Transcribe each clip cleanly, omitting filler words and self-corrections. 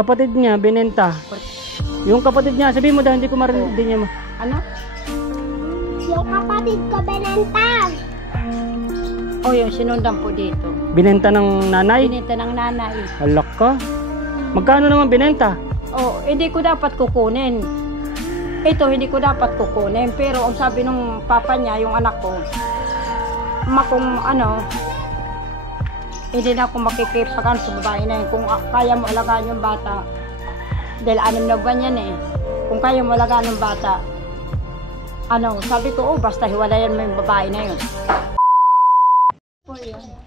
Kapatid niya, binenta. Yung kapatid niya, sabihin mo daw, hindi ko marinig din niya. Ano? Yung kapatid ko binenta. O yung sinundan po dito. Binenta ng nanay? Binenta ng nanay. Halak ka. Magkano naman binenta? O, hindi ko dapat kukunin. Ito, hindi ko dapat kukunin. Pero ang sabi ng papa niya, yung anak ko, kung ano, hindi na ako makikipagan sa babae na yun. Kung kaya mo alagaan yung bata, dahil 6 na buwan yan eh. Kung kaya mo alagaan yung bata, ano, sabi ko, oh, basta hiwalayan mo yung babae na yun.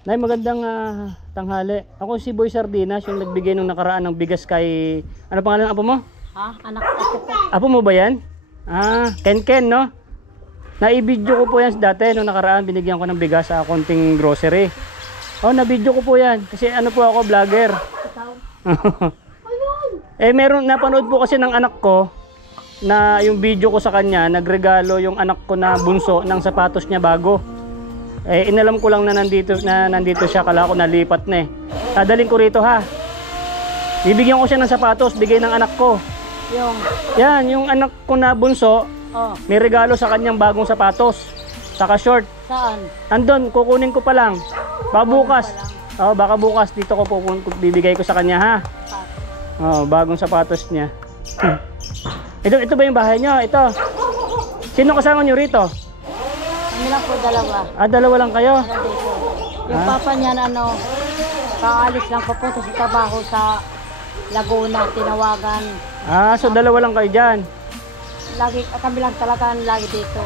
Nay, magandang tanghali. Ako si Boy Sardinas, yung nagbigay nung nakaraan ng bigas kay... Ano pangalan ng apo mo? Ha? Anak ako po. Apo mo ba yan? Ken, no? Naibidyo ko po yan dati nung nakaraan, binigyan ko ng bigas sa konting grocery. Oh, nabidyo ko po yan. Kasi ano po ako, vlogger. Meron, napanood po kasi ng anak ko na yung video ko sa kanya, nagregalo yung anak ko na bunso ng sapatos niya bago. Inalam ko lang na nandito siya, kala ko nalipat na eh. Dadaling ko rito ha. Bibigyan ko siya ng sapatos, bigay ng anak ko. Yan, yung anak ko na bunso, may regalo sa kanyang bagong sapatos. Saka short. Saan? Andun, kukunin ko pa lang. Baka bukas. Baka bukas dito ko bibigay ko sa kanya ha. Bagong sapatos niya. Ito ba yung bahay niyo? Ito. Sino kasama niyo rito? Kami lang po, dalawa. Dalawa lang kayo? Yung papa niya na ano, kaalis lang papunta sa trabaho sa Laguna, tinawagan. So dalawa lang kayo dyan? Kami lang talaga lagi dito.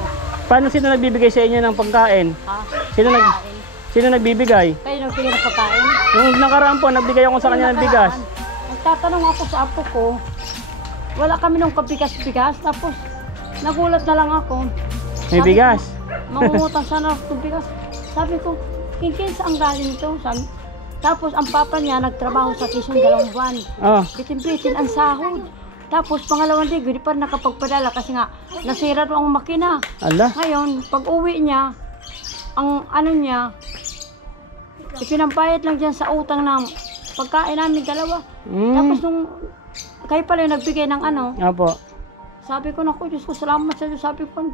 Paano sino nagbibigay sa inyo ng pagkain? Ha? Sino nagbibigay? Kayo nagbigay ng pagkain? Yung nakaraan po, nagbigay ako sa kanya ng bigas. Nagtatanong ako sa apo ko, wala kami nung kabigas-bigas, tapos nagulat na lang ako. May bigas? Mangungutang sana ako ng bigas. Sabi ko, Kinkin, saan galing ito? Tapos ang papa niya nagtrabaho sa Quezon 2 buwan. Bitin-bitin ang sahod. Tapos pangalawang linggo, hindi pa nakapagpadala kasi nga nasira doon ang makina. Ala. Ngayon, pag uwi niya, ang ano niya, ipinambayad lang dyan sa utang ng pagkain namin dalawa. Tapos nung kayo pala yung nagbigay ng ano. Opo. Sabi ko, naku, Diyos ko, salamat sa Diyos. Sabi ko,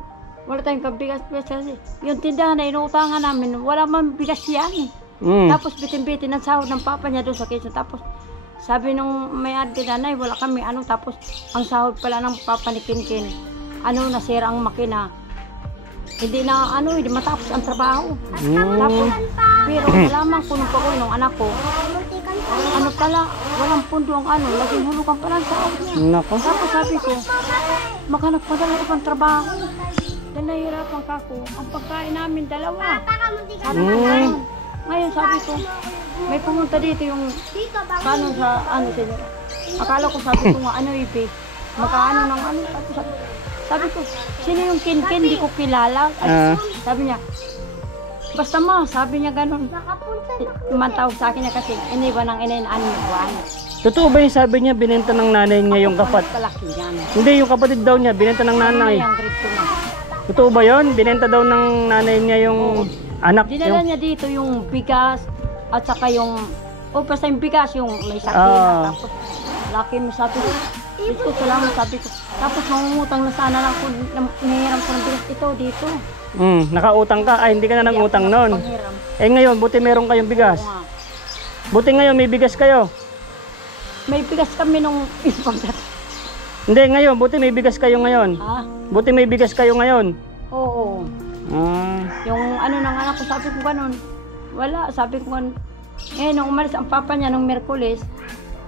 wala tayong kabigas-bigas kasi yung tindahan na inuutangan namin, wala man bigas yan. Tapos bitin-bitin ang sahod ng papa niya doon sa Quezon. Tapos sabi nung may-ari nanay, wala kami ano. Tapos ang sahod pala ng papa ni Kinkin, ano, nasira ang makina. Hindi na ano, hindi matapos ang trabaho. Tapos, pero nalaman ko nung pag-uwi ng anak ko, ano pala, walang pundo ang ano, laging hulugan pala ang sahod niya. Tapos sabi ko, maghanap pa dala ko ng trabaho. Dahil nahihirapan ka ko, ang pagkain namin dalawa. Sabi ko, ngayon sabi ko, may pumunta dito yung, paano sa, ano sila. Akala ko sabi ko nga, ano ipi, magkaano ng ano. Sabi ko, sino yung Kinkin, di ko kilala. Sabi niya, basta ma, sabi niya ganun. Tumantawag sa akin niya kasi iniwan ng ina yung 6 na buwan. Totoo ba yung sabi niya, binenta ng nanay niya yung kapatid? Hindi, yung kapatid daw niya, binenta ng nanay. Totoo ba yun? Binenta daw ng nanay niya yung anak. Dinala niya dito yung bigas at saka yung, basta yung bigas, yung may sakina. Tapos, laki mo sabi ko, Diyos ko, salamat sabi ko. Tapos mangungutang na sana lang kung nahiram ko ng bigas ito dito. Nakautang ka? Ay, hindi ka na nangutang nun. Ngayon, buti meron kayong bigas. Buti ngayon, may bigas kayo. May bigas kami nung Hindi, ngayon, buti may bigas kayo ngayon. Buti may bigas kayo ngayon. Oo. Yung ano nang anak ko, sabi ko ganun. Wala, sabi ko ganun. Nung umalis ang papa niya nung Merkulis,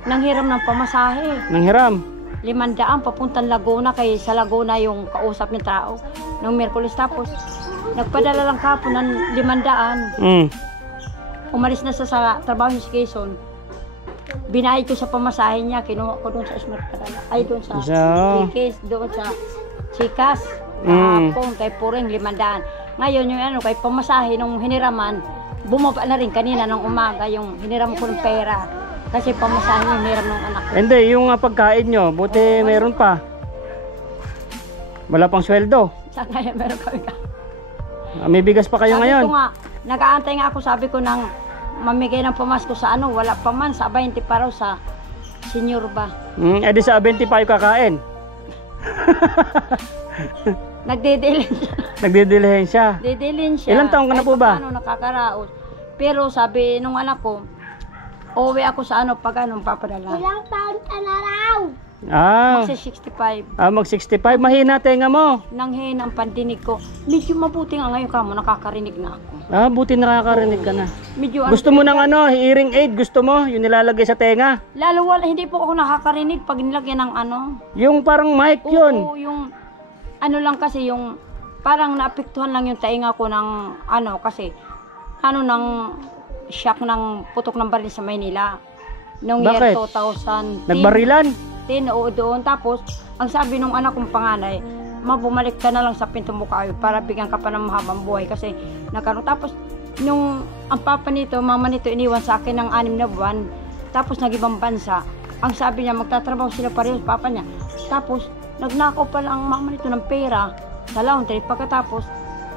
nanghiram ng pamasahe. Nanghiram? 500 papuntang Laguna, kay sa Laguna yung kausap ng tao nung Merkulis. Tapos nagpadala lang kapon ng 500. Umalis na sa trabaho sa Quezon. Binayad ko sa pamasahe niya, kinuha ko doon sa Smart Padala. Ay doon sa Chikas, doon sa Chikas. Kahapon kay Puring 500. Ngayon yung ano, kay pamasahe nung hiniraman, bumaba na rin kanina ng umaga yung hiniram ko ng pera. Kasi pamasahe yung hiniram ng anak ko. Hindi, yung pagkain nyo, buti meron pa. Wala pang sweldo. Saan kaya meron kami ka? May bigas pa kayo ngayon? Sabi ko nga, nag-aantay nga ako, sabi ko nang mamigay ng pamasko sa ano, wala pa man, sa 20 pa raw sa Senior ba? Edi sa 25 kakain. Nagdedelin siya. Nagdidilihin siya. Dedelin siya. Ilang taon ka na Kahit po ba? paano nakakaraos. Pero sabi nung anak ko, uuwi ako sa ano pag anong papadala. Ilang taon ka na raw? Kasi 65. Mag 65. Mahina tenga mo. Nanghin ang pandinig ko. Medyo mabuti nga ngayon kamo, nakakarinig na ako. Buti nakakarinig ka na. Medyo Gusto mo ng ano, hearing aid? Gusto mo? Yung nilalagay sa tenga? Lalo wala, hindi po ako nakakarinig pag nilagyan ng ano. Yung parang mic yun. Oo, yung ano lang kasi yung parang naapektuhan lang yung tainga ko ng ano kasi ano ng shock ng putok ng baril sa Maynila. Noong Bakit? year 2010. Nagbarilan? Oo, doon. Tapos, ang sabi nung anak kong panganay, bumalik ka na lang sa pinto mo kayo para bigyan ka pa ng mahabang buhay kasi nagkaroon. Tapos, nung ang papa nito, mama nito, iniwan sa akin ng 6 na buwan. Tapos, nag-ibang bansa. Ang sabi niya, magtatrabaho sila pareho sa papa niya. Tapos, nagnakaw pala ang mama nito ng pera sa laundry. Pagkatapos,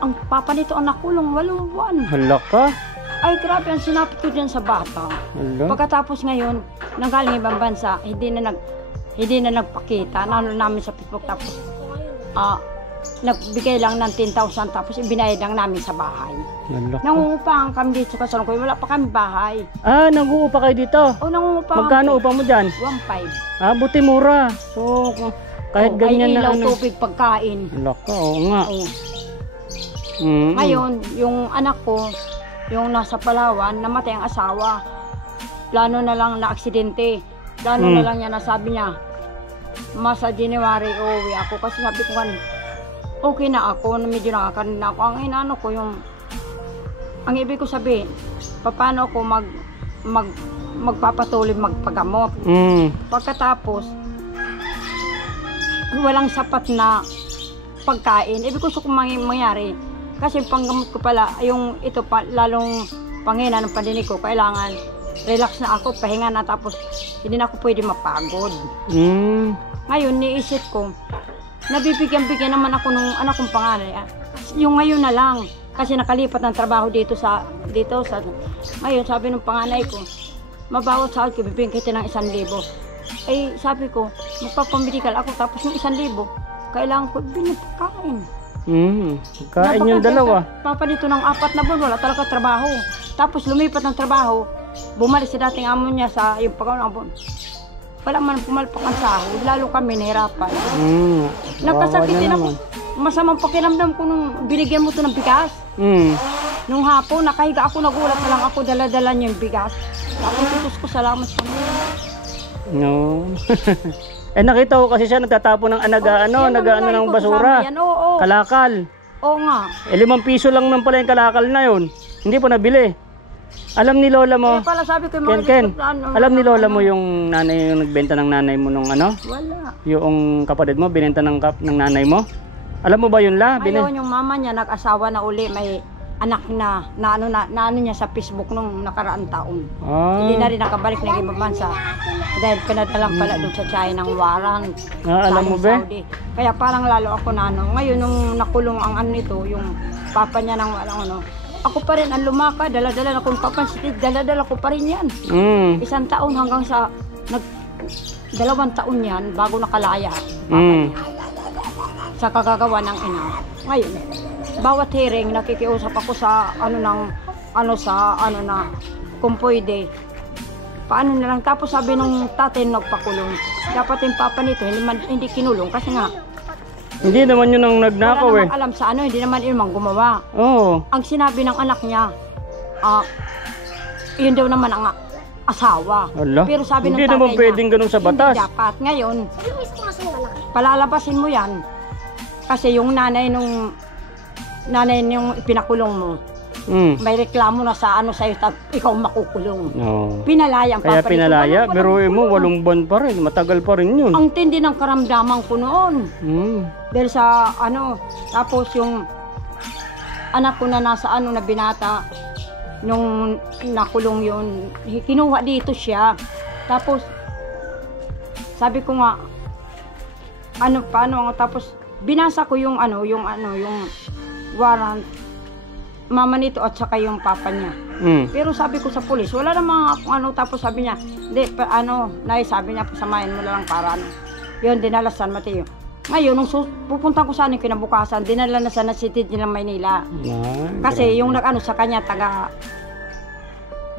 ang papa nito ang nakulong 8 buwan. Hala ka? Ay, grabe, ang sinapit ko dyan sa bata. Hala? Pagkatapos ngayon, nanggaling ibang bansa, hindi na nagpakita. Nano namin sa Facebook. Tapos, nagbigay lang ng 10,000 tapos ibinayad lang namin sa bahay. Hala ka? Nangungupahan kami dito sa Kasalungkoy. Wala pa kami bahay. Nag-uupa kayo dito? O, nangungupahan. Magkano upa mo dyan? 1,500. Buti mura. So, kahit ganyan ay na ilaw, ano. tubig, pagkain. Hala ka, oo nga. O. Ngayon, Ngayon, yung anak ko, yung nasa Palawan, namatay ang asawa. Plano na lang na aksidente. Plano na lang niya, nasabi niya, sa January uuwi ako. Kasi sabi ko kan, okay na ako, medyo nakakarin na ako. Ang inaano ko yung, ang ibig ko sabihin, paano ako magpapatuloy magpagamot. Pagkatapos, walang sapat na pagkain. Ibig ko kung mangyari. Kasi panggamot ko pala, yung ito pa, lalong pangina ng pandinig ko, kailangan relax na ako, pahinga na, tapos hindi na ako pwede mapagod. Ngayon, niisip ko, nabibigyan-bigyan naman ako nung anak kong panganay. Yung ngayon na lang, kasi nakalipat ng trabaho dito sa ngayon, sabi ng panganay ko, mabawat sahod ko, bibigyan kita ng 1,000. Ay, sabi ko, magpapamedikal ako, tapos yung 1,000, kailangan ko binipakain. Kain yung dalawa. Papa dito ng 4 na buwan, wala talaga trabaho. Tapos lumipat ng trabaho, bumalik sa dating amo niya sa yung pagkakabon. Wala man pumalpak ang sahod, lalo kami nahirapan. Nagkasakit din ako. Masamang pakiramdam ko nung binigyan mo to ng bigas. Nung hapon, nakahiga ako, nagulat na lang ako, dala-dala niya yung bigas. Ako, tutos ko, salamat sa mga. No. Nakita ko kasi siya nagtatapon ng nag-ano ng basura. Kalakal. Oo nga. 5 piso lang naman pala yung kalakal na yun. Hindi pa nabili. Alam ni Lola mo, Pala sabi ko, mga Ken, alam ni Lola mo yung nanay yung nagbenta ng nanay mo nung ano? Wala. Yung kapatid mo, binenta ng nanay mo? Alam mo ba yun la? Ngayon yung mama niya nag-asawa na uli, may anak na ano niya sa Facebook nung nakaraang taon. Hindi na rin nakabalik na ibang bansa. Dahil pinadalang pala doon sa China ng warrant. Alam mo ba? Saudi. Kaya parang lalo ako na ano. Ngayon nung nakulong ang ano nito, yung papa niya ng walang ano. Ako pa rin ang lumaka, dala-dala na kung papansitig, dala-dala ko pa rin yan. 1 taon hanggang sa 2 taon yan bago nakalaya. Sa kagagawa ng ina. Ngayon, bawat hearing nakikiusap ako sa na kung pwede. Paano na lang, tapos sabi nung tatay nagpakulong, dapat yung papa nito hindi kinulong kasi nga hindi naman yun ang nagnakaw wala namang alam sa hindi naman yun mang gumawa. Ang sinabi ng anak niya, yun daw naman ang asawa. Pero sabi ng tatay niya, hindi naman pwedeng ganun sa batas. Hindi dapat. Ngayon, palalabasin mo yan. Kasi yung nanay nung ipinakulong mo, may reklamo na sa sa'yo, ikaw makukulong. Pinalaya ang Kaya papa pinalaya, pero mo 8 buwan pa rin, matagal pa rin yun. Ang tindi ng karamdaman ko noon. Dahil sa tapos yung anak ko na nasa na binata, nung nakulong yun, kinuha dito siya. Tapos, sabi ko nga, paano, tapos binasa ko yung warrant. mama nito at saka yung papa niya. Pero sabi ko sa pulis, wala namang kung ano. Tapos sabi niya, hindi, nay, sabi niya, pasamahin mo na lang para ano. Yun, dinala San Mateo. Ngayon, nung pupunta ko sana kinabukasan, dinala na sana City ng Maynila. Kasi yung nag-ano sa kanya, taga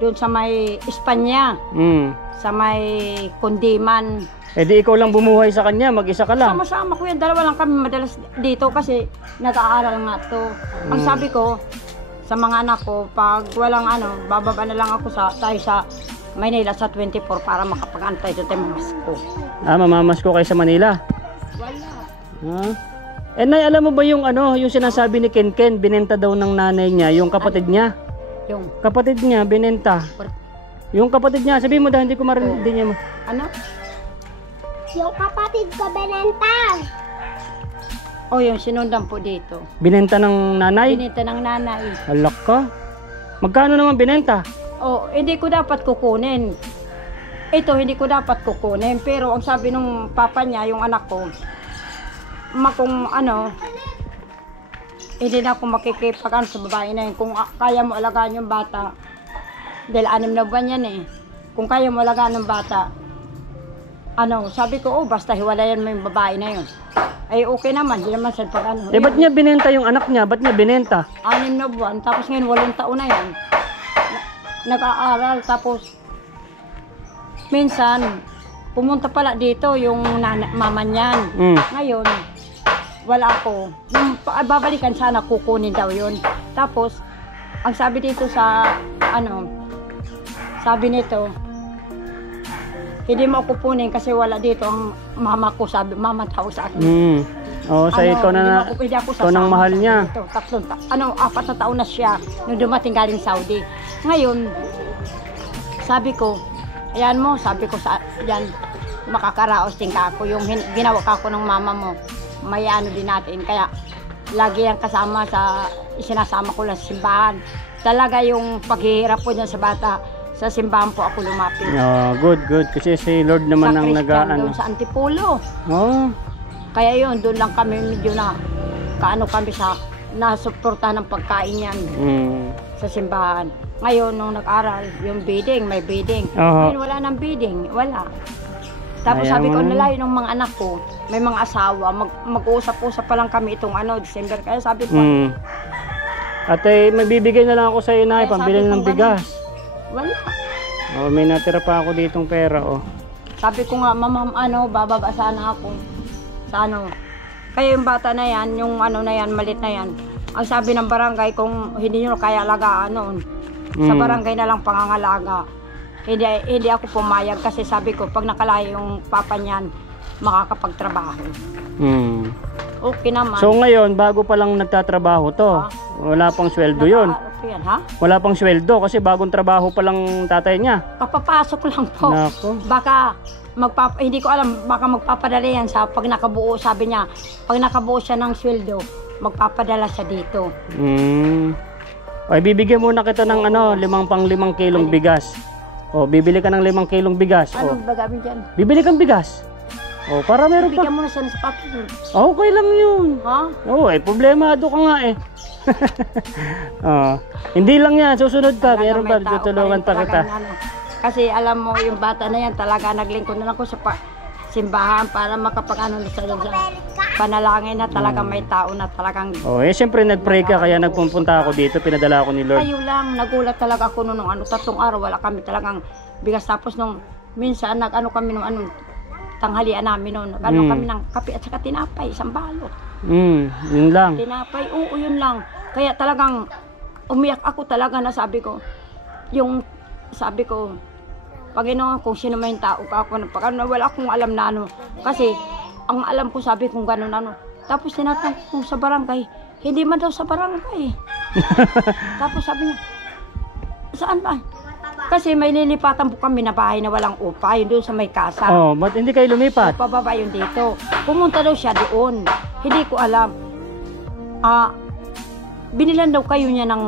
doon sa may Espanya, sa may Kundiman. Eh di ikaw lang bumuhay sa kanya, mag-isa ka lang. Sama-sama ko yan, dalawa lang kami madalas dito kasi nag-aaral nga to. Ang sabi ko sa mga anak ko, pag walang ano, bababa na lang ako tayo sa Maynila sa 24 para makapag-antay doon tayo mamasko. Mamamasko kayo sa Manila? Wala. Eh nay, alam mo ba yung ano, yung sinasabi ni Ken, binenta daw ng nanay niya, yung kapatid niya? Yung Kapatid niya, binenta. Yung kapatid niya, sabihin mo daw, hindi ko marinig din niya. ano? Yung kapatid ko binenta. Yung sinundan po dito. Binenta ng nanay? Binenta ng nanay. Halak ka. Magkano naman binenta? Hindi ko dapat kukunin. Ito, hindi ko dapat kukunin. Pero ang sabi nung papa niya, yung anak ko, kung ano, hindi na ako makikipag sa babae na yun. Kung kaya mo alagaan yung bata, dahil 6 na buwan yan eh. Kung kaya mo alagaan ng bata, sabi ko, basta hiwalayan mo yung babae na yun. Ay, okay naman, hindi naman sa pag ano. Eh, ba't niya binenta yung anak niya? Ba't niya binenta? 6 na buwan, tapos ngayon 8 taon na yan. Nag-aaral, tapos minsan, pumunta pala dito yung mama niyan. Ngayon, wala ako. Nung babalikan sana, kukunin daw yun. Tapos, ang sabi dito sa, sabi nito, hindi mo ako kukunin kasi wala dito ang mama ko, sabi, mama tawag sa akin. Sa ikaw na, ikaw nang mahal niya. Dito, 4 na taon na siya nung dumating galing Saudi. Ngayon, sabi ko, ayan mo, sabi ko yan, makakaraos din ka ako. Yung ginawa ka ako ng mama mo, may ano din natin. Kaya, lagi yan kasama isinasama ko lang sa simbahan. Talaga yung paghihirap po dyan sa bata, sa simbahan po ako lumapit. Good. Kasi si Lord naman ang nag-ano. Doon sa Antipolo. Kaya yun, doon lang kami medyo kami sa nasuporta ng pagkain yan sa simbahan. Ngayon, nung nag-aral, yung bidding, may bidding. Ngayon, wala nang bidding, wala. Tapos sabi ko, nalayo ng mga anak ko, may mga asawa, mag-uusap-usap pa lang kami itong December. Kaya sabi ko, Ate, may bibigay na lang ako sa iyo na pambili ng bigas. Wala. May natira pa ako ditong pera, Sabi ko nga, mama, bababa sana ako. Sa Kaya yung bata na yan, yung na yan, malit na yan. Ang sabi ng barangay, kung hindi nyo kaya alagaan noon, sa barangay na lang pangangalaga. Hindi ako pumayag kasi sabi ko, pag nakalayo yung papa niyan, makakapagtrabaho. Okay naman. So ngayon, bago pa lang nagtatrabaho to, wala pang sweldo yun. Yan, ha? Wala pang sweldo kasi bagong trabaho pa lang tatay niya. Papapasok lang po. Nako. Baka hindi ko alam, baka magpapadala yan sa pag nakabuo, sabi niya, pag nakabuo siya ng sweldo, magpapadala siya dito. Ay, bibigyan muna kita ng 5 kilong bigas. Bibili ka ng 5 kilong bigas. Anong bagawin dyan? Bibili kang bigas. Para meron pa. Bigyan mo na siya ng sapatos. Okay lang yun. Ha? Problemado ka nga eh. Hindi lang yan, susunod pa. Meron pa, tutulungan pa kita. Kasi alam mo, yung bata na yan, talaga naglingkod na ako sa simbahan para makapag-ano sa panalangin na talagang may tao na talagang... Siyempre nag-pray ka, kaya nagpupunta ako dito, pinadala ako ni Lord. Kayo lang, nagulat talaga ako nung 3 araw, wala kami talagang bigas. Tapos nung minsan, kami nung tanghalian namin noon, kami ng kape at saka tinapay, isang balot. Yun lang. Tinapay, yun lang. Kaya talagang umiyak ako talaga na sabi ko, Panginoon, kung sino may tao ka ako, wala akong alam na kasi ang alam ko sabi kong gano'n Tapos tinatanong ko sa barangay, hindi man daw sa barangay. Tapos sabi niya, saan ba? Kasi may nilipatan po kami na bahay na walang upa, yun doon sa may kasa. Ba't hindi kayo lumipat? Pababa yun dito. Pumunta daw siya doon. Hindi ko alam. Binilan daw kayo niya ng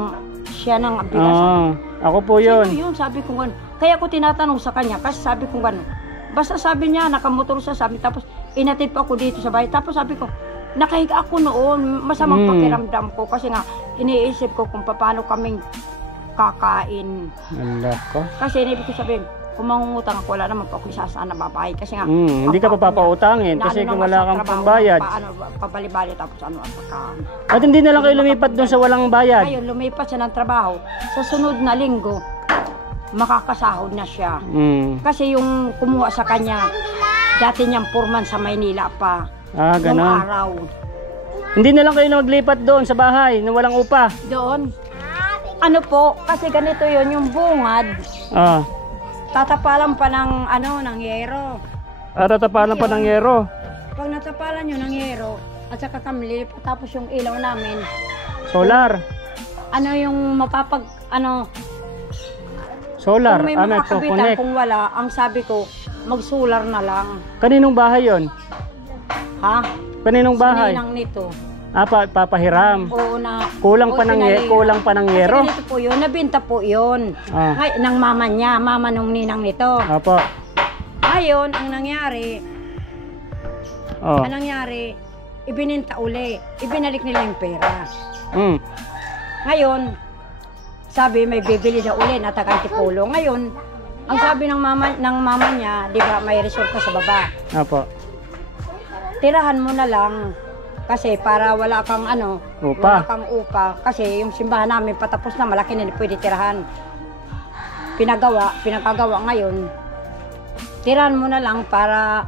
bigas. Ako po yun. Sino yun? Sabi ko gano'n. Kaya ako tinatanong sa kanya, kasi sabi ko gano'n. Basta sabi niya, nakamotor siya, tapos inatid pa ako dito sa bahay. Tapos sabi ko, nakahiga ako noon, masamang pakiramdam ko kasi nga iniisip ko kung paano kaming kakain. Allah ko. Kasi ibig ko sabihin, kung mangungutang ako, wala naman po ako isasaan na babayad. Kasi nga, Hindi ka pa papautangin kasi kung wala kang pambayad. Pabali-bali tapos ano ang pagkaan. At hindi na lang kayo lumipat doon sa walang bayad. Ngayon, lumipat siya ng trabaho. Sa sunod na linggo, makakasahod na siya. Kasi yung kumuha sa kanya, dati niyang purman sa Maynila pa. Nung Ganon. araw. Hindi na lang kayo naglipat doon sa bahay na walang upa. Doon. Ano po, kasi ganito yon yung bungad. Tatapalan pa ng ng yero. Tatapalan pa ng yero. Pag natapalan nyo ng yero, at saka kami lilipat, tapos yung ilaw namin, Solar. yung Solar. kung may makakabitan, kung wala, ang sabi ko, mag-solar na lang. Kaninong bahay yon? Ha? Kaninong bahay? Sininang nito. Papahiram. Oo na. Kulang pa ng yero. Kasi ganito po yun, nabinta po yun. Ngay, ng mama niya, mama nung ninang nito. Apo. Ngayon, ang nangyari, ibininta uli. Ibinalik nila yung pera. Ngayon, sabi may bibili na uli na taga-Antipolo. Ngayon, ang sabi ng mama niya, di ba, may resort ka sa baba. Apo. Tirahan mo na lang. Kasi para wala kang upa. Wala kang upa. Kasi yung simbahan namin patapos na, malaki na, hindi pwede tirahan. Pinagagawa ngayon. Tirahan mo na lang para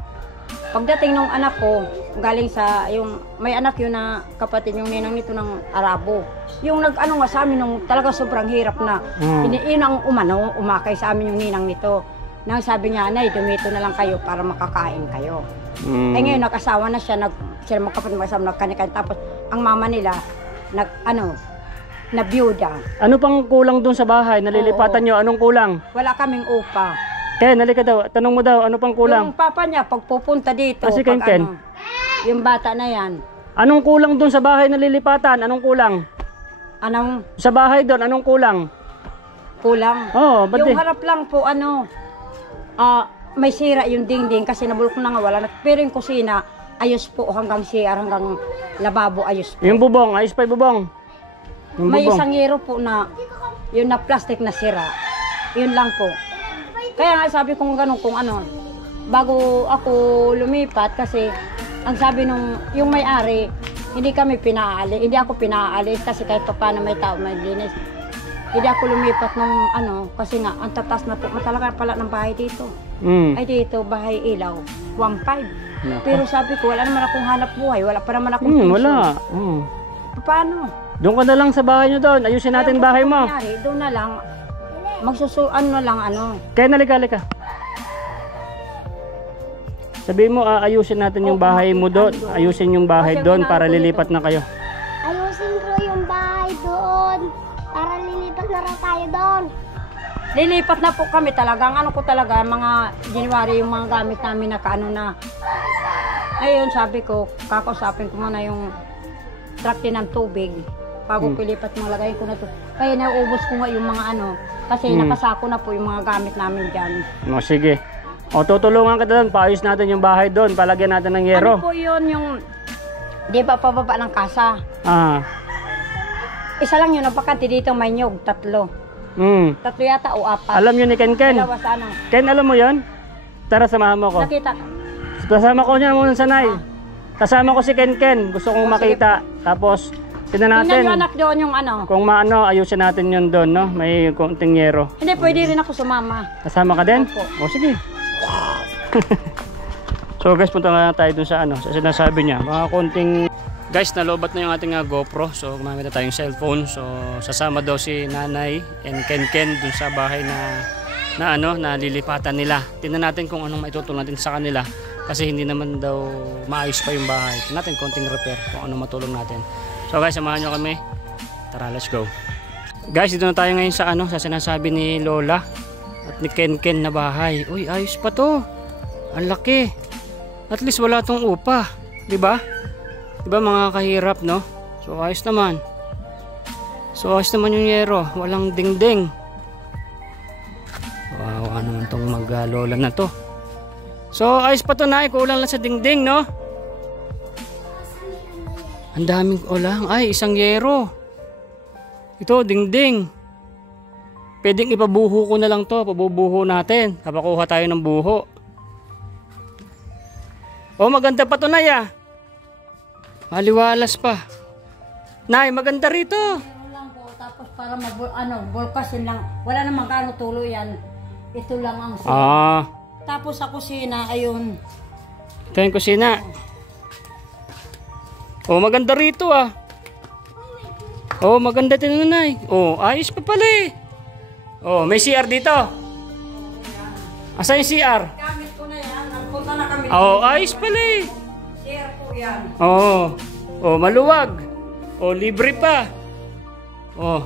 pagdating ng anak ko, galing sa, may anak yun na kapatid, yung ninang nito ng Arabo. Yung nga sa amin, nung talaga sobrang hirap na. Yun ang umakay sa amin yung ninang nito. Nang sabi niya, Nay, dumito na lang kayo para makakain kayo. Eh ngayon, nag-asawa na siya, sila magkapatid mag-asawa, nagkanikan. Tapos, ang mama nila, na biyuda. Ano pang kulang doon sa bahay? Nalilipatan nyo, anong kulang? Wala kaming upa. Ken, halika daw. Tanong mo daw, ano pang kulang? Yung papa niya, pag pupunta dito, si Ken. Yung bata na yan. Anong kulang doon sa bahay nalilipatan? Anong kulang? Anong? Sa bahay doon, anong kulang? Kulang? Oo, ba't yung harap lang po, may sira yung dingding kasi nabulok na nga, wala na. Pero yung kusina, ayos po hanggang CR, hanggang lababo, ayos po. Yung bubong, ayos pa yung bubong? Yung may bubong. isang yero po na, yun na plastic na sira. Yun lang po. Kaya nga sabi kong ganun, bago ako lumipat, kasi ang sabi yung may-ari, hindi ako pinaalis kasi kahit pa paano may tao, may linis. Hindi ako lumipat kasi nga, ang tatas na po, matalaga pala ng bahay dito. Ay dito, bahay ilaw, 1.5. Pero sabi ko, wala naman akong hanap buhay, wala pa naman akong pension. Wala. Paano? Doon ka na lang sa bahay nyo doon, ayusin natin bahay mo. Doon na lang, Kaya nalika. Sabihin mo, ayusin natin yung bahay mo doon. Ayusin yung bahay doon para lilipat na kayo. Ayusin ko yung bahay doon. Para lilipat na rin tayo doon. Lilipat na po kami talaga. Mga January yung mga gamit namin na Ayun, sabi ko, kakausapin ko muna yung trakte ng tubig. Bago pilipat mo, lagayin ko na to. Kaya nauubos ko nga yung mga kasi nakasako na po yung mga gamit namin dyan. Sige. Tutulungan ka doon, paayos natin yung bahay doon, palagyan natin ng yero. Ano po yun yung, di ba pababa ng kasa? Isa lang yun, napakante dito may nyog, 3. 3 yata o 4. Alam yun ni Ken. Dalawa sa Ken, alam mo yun? Tara, samahan mo ko. Nakita. Kasama ko niya muna sanay. Kasama ko si Ken. Gusto kong makita. Tapos, tingnan natin. Tingnan yung anak doon yung Kung ayusin natin yun doon, no? May konting yero. Hindi, pwede rin ako sumama. Kasama ka din? Opo. Sige. So guys, punta na tayo dun sa sa sinasabi niya. Mga konting... Guys, nalobat na yung ating GoPro. So gumamit na tayong cellphone. So sasama daw si Nanay and Ken dun sa bahay na lilipatan nila. Tingnan natin kung anong maitutulong natin sa kanila. Kasi hindi naman daw maayos pa yung bahay. Tingnan natin konting repair kung anong matulong natin. So guys, samahan nyo kami. Tara, let's go. Guys, dito na tayo ngayon sa sa sinasabi ni Lola at ni Ken na bahay. Uy, ayos pa to. Ang laki. At least wala tong upa, 'di ba? 'Di ba mga kahirap, no? So ayos naman. Yung yero, walang dingding. Wow, ano naman tong Lola na to. So ayos pa to, na kulang lang sa dingding, no? Ang daming ulang. Ay, isang yero. Ito, dingding. Pwedeng ipabuho ko na lang to. Pabubuho natin. Kapakuha tayo ng buho. Oh, maganda pa to, Nay, ah. Maliwalas pa. Nay, maganda rito. Meron lang po, tapos para bulkasin lang. Wala namang gaano tulo yan. Ito lang ang sila. Tapos sa kusina, ayun. Ito yung kusina. Oh, maganda rito, ah. Oh, maganda din, Nay. Oh, ayos pa pala eh. Oh, may CR dito. Asa yung CR? Gamit ko na yan. Nagpunta na kami. Oh, ayos pala eh. Share po yan. Oh. Oh, maluwag. Oh, libre pa. Oh.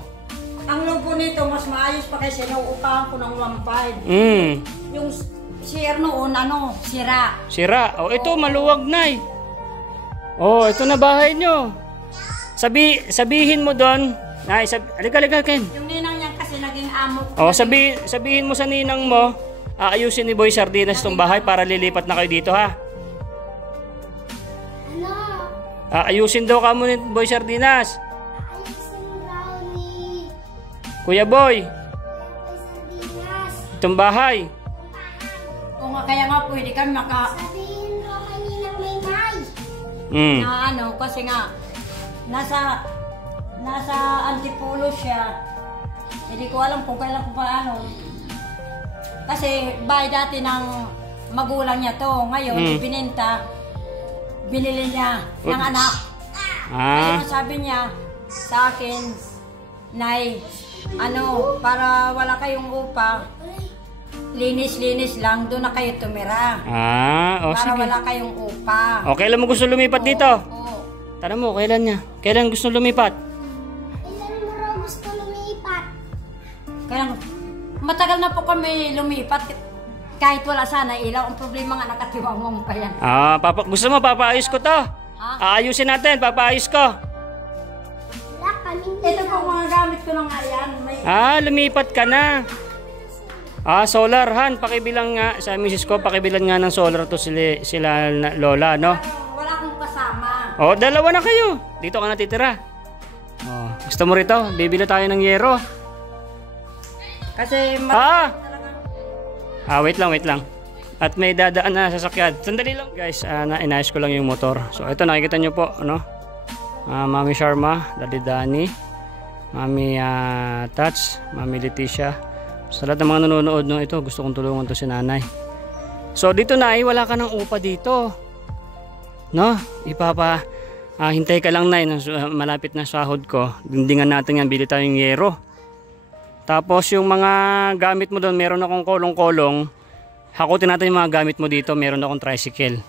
Ang lupo nito, mas maayos pa kasi nauupahan ko ng 1.5. Yung share noon, sira. Sira. Oh, ito maluwag, Nay. Oh, ito na bahay nyo. Sabihin mo doon. Nay, halika, Ken. Yung ninang niyan kasi naging amo. Oh, sabihin mo sa ninang mo, aayusin ni Boy Sardinas itong bahay para lilipat na kayo dito, ha? Ano? Aayusin daw ka mo ni Boy Sardinas. Ayusin raw ni Kuya Boy, Sardinas. itong bahay. O nga, kaya nga pwede kami Sabihin raw kanina may na kasi nga, nasa Antipulo siya. Hindi ko alam kung kailan kung paano. Kasi bahay dati ng magulang niya to. Ngayon, binili niya ng anak. Kaya sabi niya sa akin, Nay, para wala kayong upa, linis-linis lang, doon na kayo tumira. Para Sige. wala kayong upa. O, kailan mo gusto lumipat dito? Oo. Tanong mo, kailan niya? Kailan gusto lumipat? Ilan mo raw gusto lumipat? Kaya matagal na po kami lumipat. Kahit wala sana ilaw, ang problema nga nakatiwangwang pa yan. Gusto mo, papaayos ko to? Ha? Aayusin natin, papaayos ko. Wala kaming Ito po mga gamit ko na nga yan. May Lumipat ka na. Solar, Han, pakibilang nga sa misis ko, pakibilan nga ng solar to sila lola, no? wala akong kasama. Oh, dalawa na kayo. Dito ka natitira. Oh, gusto mo rito? Bibili tayo ng yero. Kasi Wait lang. At may dadaan na sasakyan. Sandali lang. Guys, inayos ko lang yung motor. So, ito nakikita nyo po, ano? Mami Sharma, Daddy Danny, Mami Tats, Mami Leticia. Sa lahat ng mga nanonood, no, ito, gusto kong tulungan to si nanay. So, dito na wala ka ng upa dito. No? Hintay ka lang, Nay, malapit na sahod ko. Dindingan natin yan, bili tayong yero. Tapos yung mga gamit mo doon, meron akong kolong-kolong. Hakutin natin yung mga gamit mo dito, meron akong tricycle.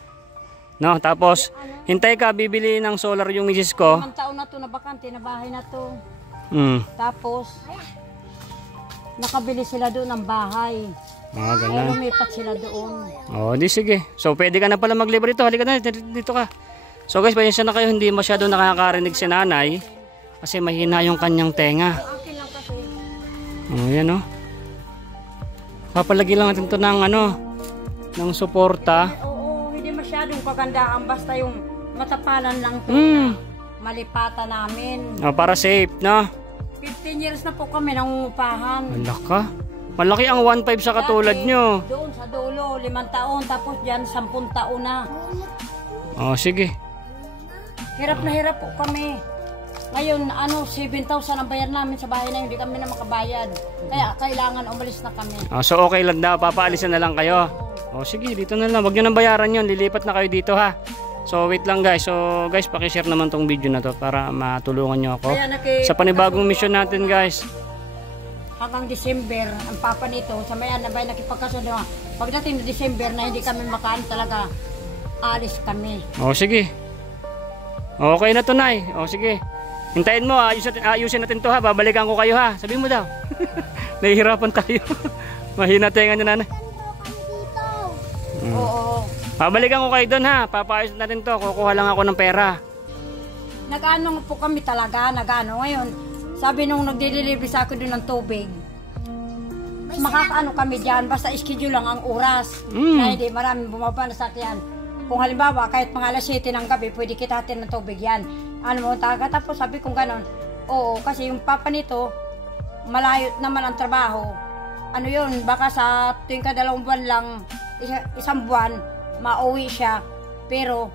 No? Tapos, hintay ka, bibili ng solar yung misis ko. 5 taon na to na bakante na bahay na to. Tapos, nakabili sila doon ng bahay. Kaya Ganun. lumipat sila doon. Di sige. So, pwede ka na pala mag-libre dito. Halika na, dito ka. So guys, pasensya na kayo, hindi masyado nakakarinig si nanay. Kasi mahina yung kanyang tenga. Akin lang kasi. Yan o. Papalagi lang natin ito ng suporta. Oo, hindi masyadong kagandaan. Basta yung matapalan lang to. Malipatan namin. Para safe, no? 15 years na po kami nangungupahan. Malaki ang 1.5 sa katulad Dati, nyo. Doon sa dulo, 5 taon. Tapos dyan, 10 taon na. Sige. Hirap na hirap po kami. Ngayon, 7,000 ang bayad namin sa bahay na hindi kami na makabayad. Kaya kailangan umalis na kami. So okay lang daw, papaalisan na lang kayo. Sige, dito na lang. Huwag nyo nang bayaran yun. Lilipat na kayo dito, ha. So wait lang, guys. So guys, pakishare naman tong video na to para matulungan nyo ako sa panibagong mission natin, guys. Hanggang December, ang papa nito, sa mayan na ba nakipagkasundo. Pagdating na December na hindi kami makain talaga, alis kami. Sige. Okay na to, Nay. Sige. Hintayin mo, ayusin natin to, ha. Babalikan ko kayo, ha. Sabihin mo daw. Nahihirapan tayo. Mahina tenga niya, nanay. Oo. Babalikan ko kayo doon, ha. Papaayos natin to. Kukuha lang ako ng pera. Nag-ano po kami talaga, ngayon. Sabi nung nagde-deliver sa akin doon ng tubig, makakaano kami dyan, basta schedule lang ang oras. Na hindi maraming bumaba na sa akin. Kung halimbawa, kahit mga alas 7 ng gabi, pwede kita hatin ng tubig yan. Ano mo, tapos sabi kong ganon, Oo, kasi yung papa nito, malayo naman ang trabaho. Ano yun, baka sa tuwing kadalawang buwan lang, isang buwan, mauwi siya. Pero,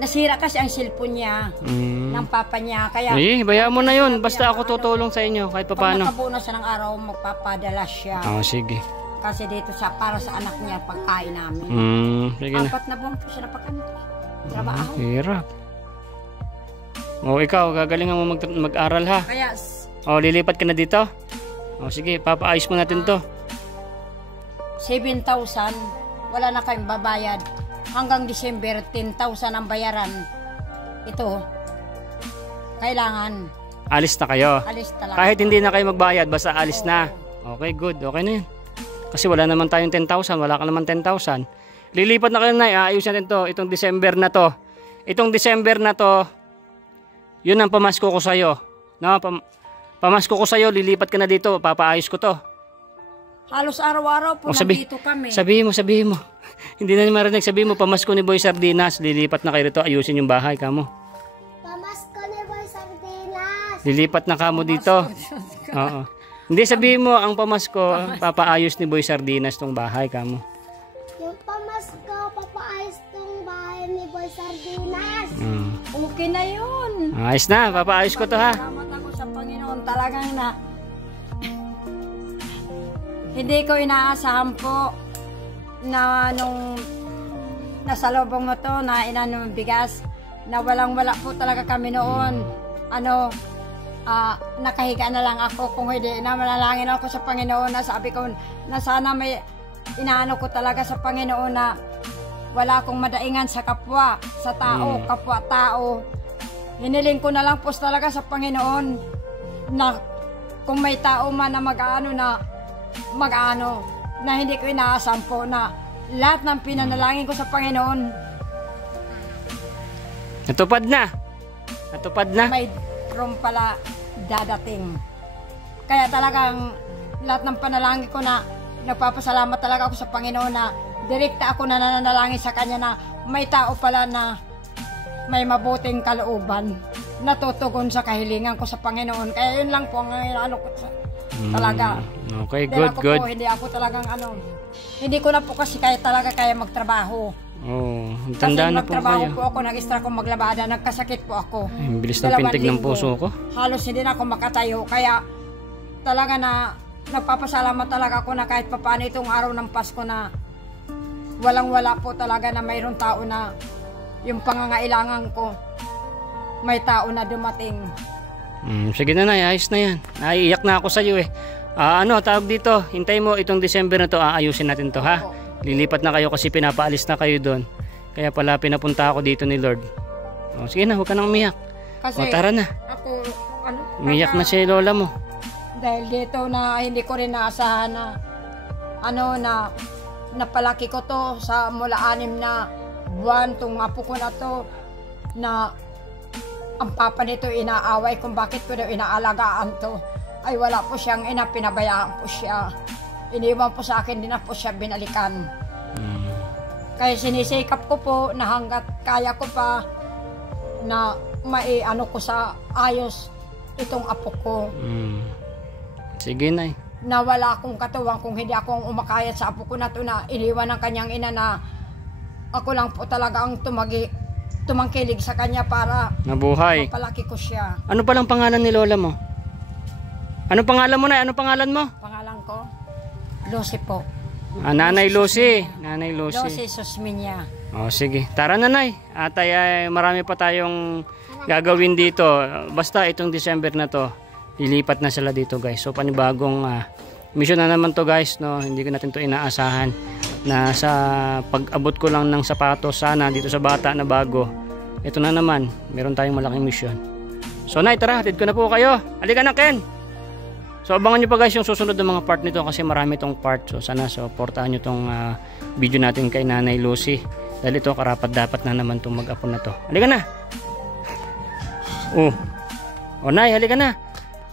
nasira kasi ang cellphone niya ng papa niya. Kaya, bayaan mo na yun. Basta ako tutulong sa inyo kahit pag paano. nakabuo na siya ng araw, magpapadala siya. Sige. Kasi dito siya, para sa anak niya, pagkain namin. Sige na. 4 na buwan po siya na trabaho. Hirap. Ikaw, gagalingan mo mag-aral ha. Kaya, Lilipat ka na dito? Sige, papaayos mo natin to. 7,000, wala na kayong babayad. Hanggang December, 10,000 ang bayaran. Ito, kailangan. Alis na kayo? Alis talaga. Kahit hindi na kayo magbayad, basta alis na. Okay, good. Okay na yun. Kasi wala naman tayong 10,000, wala ka naman 10,000. Lilipat na kayo na, aayos natin to. Itong December na to. Itong December na to, yun ang pamasko ko sa'yo. No, pamasko ko sa'yo, lilipat ka na dito, papaayos ko to. Halos araw-araw po nandito kami. Sabihin mo. Hindi na marinig, sabihin mo, pamasko ni Boy Sardinas, lilipat na kayo dito, ayusin yung bahay, kamo. Pamasko ni Boy Sardinas. Lilipat na kamo dito. Oo. Hindi, sabihin mo, ang pamasko, papaayos ni Boy Sardinas tong bahay, kamo. Yung pamasko, papaayos tong bahay ni Boy Sardinas. Okay na yun. Ayos na, papaayos ko to ha. Salamat ako sa Panginoon. Talagang na hindi ko inaasahan po na nung nasa lobong mo to na inano ng bigas na walang-wala po talaga kami noon. Nakahiga na lang ako kung hindi na manalangin ako sa Panginoon na sabi ko na sana may inaano ko talaga sa Panginoon na wala akong madaingan sa kapwa, sa tao, kapwa-tao. Hiniling ko na lang po talaga sa Panginoon na kung may tao man na mag-ano na hindi ko inaasahan po na lahat ng pinanalangin ko sa Panginoon Natupad na. may room pala dadating. Kaya talagang lahat ng panalangin ko na nagpapasalamat talaga ako sa Panginoon na direkta ako na nananalangin sa Kanya na may tao pala na may mabuting kalooban natutugon sa kahilingan ko sa Panginoon. Kaya yun lang po ang ano ko talaga. Okay, Dahil good. Po, hindi ako talagang hindi ko na po kasi kaya magtrabaho. Tanda kasi na po magtrabaho kayo. po ako, nag-extra ko maglabada, nagkasakit po ako. Ang bilis ng pintig ng puso ko. Halos hindi na ako makatayo. Kaya talaga na nagpapasalamat talaga ako na kahit papaano itong araw ng Pasko na walang-wala po talaga na mayroong tao na yung pangangailangan ko, may tao na dumating. Sige na, ayos na yan. Naiiyak na ako sa iyo eh. Tawag dito, hintay mo itong December na to, aayusin natin to ha. Lilipat na kayo kasi pinapaalis na kayo doon. Kaya pala pinapunta ako dito ni Lord. Sige na, huwag ka nang umiyak. Kasi tara na. Ako, Umiyak na si lola mo. dahil dito na hindi ko rin naasahan na na napalaki ko to sa mula 6 na buwan tong apo ko na to na ang papa nito inaaway kung bakit ko daw inaalagaan to. Ay wala po siyang ina, pinabayaan po siya. Iniwan po sa akin, din na po siya binalikan. Kaya sinisikap ko po na hanggat kaya ko pa na maiano ko sa ayos itong apo ko. Sige na Na wala akong katuwang kung hindi akong umakayat sa apo ko na to na iniwan ng kanyang ina na ako lang po talaga ang tumangkilig sa kanya para mabuhay. mapalaki ko siya. Ano palang pangalan ni lola mo? Ano pangalan mo na? Ano pangalan mo? Pangalan ko, Lucy po. Nanay Lucy. Lucy Susminya. Sige. Tara nanay. At marami pa tayong gagawin dito. Basta itong December na to, lilipat na sila dito guys. So panibagong mission na naman to guys. No? Hindi ko natin to inaasahan na sa pag-abot ko lang ng sapatos sana dito sa bata na bago. Ito na naman. Meron tayong malaking mission. So nay, tara. Hatid ko na po kayo. Halika na Ken. So abangan nyo pa guys yung susunod ng mga part nito kasi marami tong part. So sana supportahan nyo tong video natin kay Nanay Lucy. Dahil ito karapat dapat na naman tong mag-apon na to. Halika na. Nay, halika na.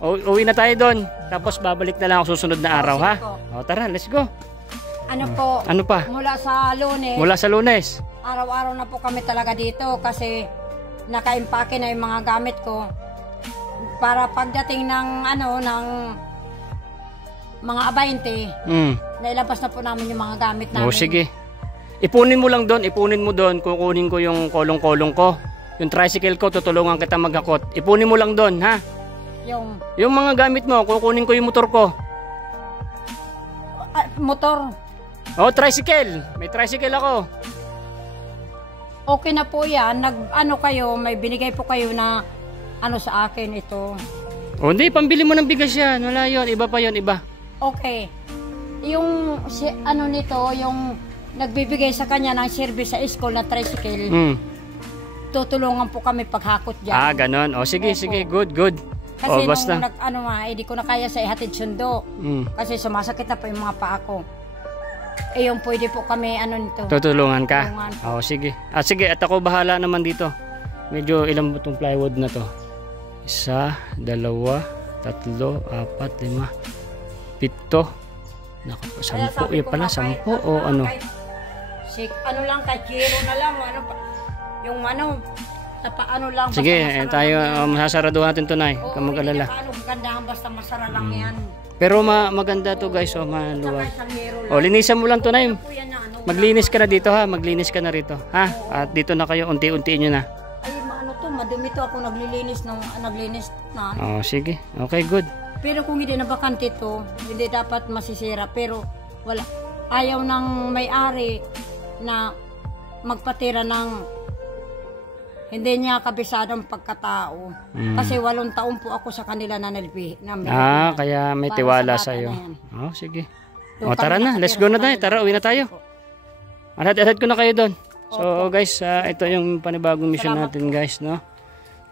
Uwi na tayo doon. Tapos babalik na lang ako susunod na araw ha. Tara, let's go. Ano pa? Mula sa Lunes. Mula sa Lunes. Araw-araw na po kami talaga dito kasi nakaimpake na yung mga gamit ko. para pagdating ng ng mga 20, nailabas na po namin yung mga gamit namin. O sige. Ipunin mo lang doon, ipunin mo doon, kukunin ko yung kolong-kolong ko. Yung tricycle ko, tutulungan kita maghakot. Ipunin mo lang doon, ha? Yung mga gamit mo, kukunin ko yung motor ko. Motor? O, tricycle. May tricycle ako. Okay na po yan. Kayo, may binigay po kayo na sa akin ito. O, hindi, pambili mo ng bigas yan. Wala yun, iba pa yun, iba. Okay. Yung, nito, yung nagbibigay sa kanya ng service sa school na tricycle, tutulungan po kami paghakot dyan. Ah, ganon. O, sige, sige, good, good. Kasi basta. nung hindi ko na kaya sa ihatid sundo. Kasi sumasakit na po yung mga paa ko. Yung pwede po kami, nito. Tutulungan ka? O, sige. Sige, at ako bahala naman dito. Medyo ilang butong plywood na to. 1, 2, 3, 4, 5, 7. Naku, 10. Yan pala, 10 o ano? Lang, kay Kiro na lang. Yung lang. Sige, tayo, masasaraduhan natin ito, Nay. Huwag kang mag-alala. Maganda, basta masara lang yan. Pero maganda to guys, maluwag. O, linisan mo lang to, Nay. Maglinis ka na dito, ha? Maglinis ka na rito, ha? At dito na kayo, unti-untiin nyo na. Ay, madumi to ako naglinis na. O, sige. Okay, good. Pero kung hindi na bakante to, hindi dapat masisira. Pero wala. Ayaw ng may-ari na magpatira ng hindi niya kabisadong pagkatao. Kasi 8 taon po ako sa kanila na kaya may tiwala sa iyo. Oh, sige. O, tara na. Let's go na tayo. Tara, uwi na tayo. Atid ko na kayo doon. So, guys, ito yung panibagong mission natin, guys, no?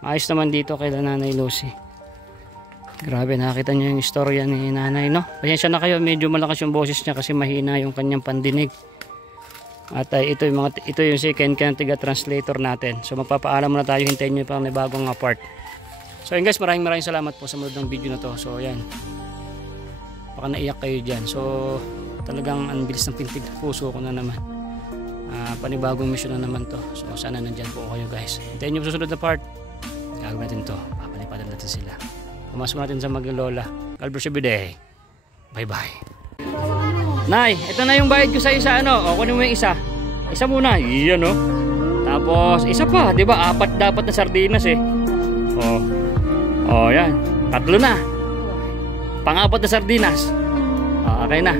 Ayos naman dito kay Nanay Lucy. Grabe, nakita niyo yung istorya ni Nanay, no? Pasensya na kayo, medyo malakas yung boses niya kasi mahina yung kanyang pandinig. At ito yung second Kantiga translator natin. So magpapaalam muna tayo, hintayin niyo pa may bagong part. So yun guys, maraming salamat po sa manood ng video na to. So yan. Baka naiyak kayo diyan. So talagang ang bilis ng pintig ng puso ko na naman. Panibagong mission na naman to. So sana nandiyan po kayo guys. Hintayin niyo susunod na part. Gagawin natin to. Papalipadan natin sila. Pumasok natin sa Maglola. Calvary Day. Bye-bye. Nay, ito na yung bayad ko sa isa, O, kunin mo yung isa. Isa muna. Iyan, Tapos, isa pa. Diba? 4 dapat na sardinas, O, yan. 3 na. Pang-4 na sardinas. Okay na.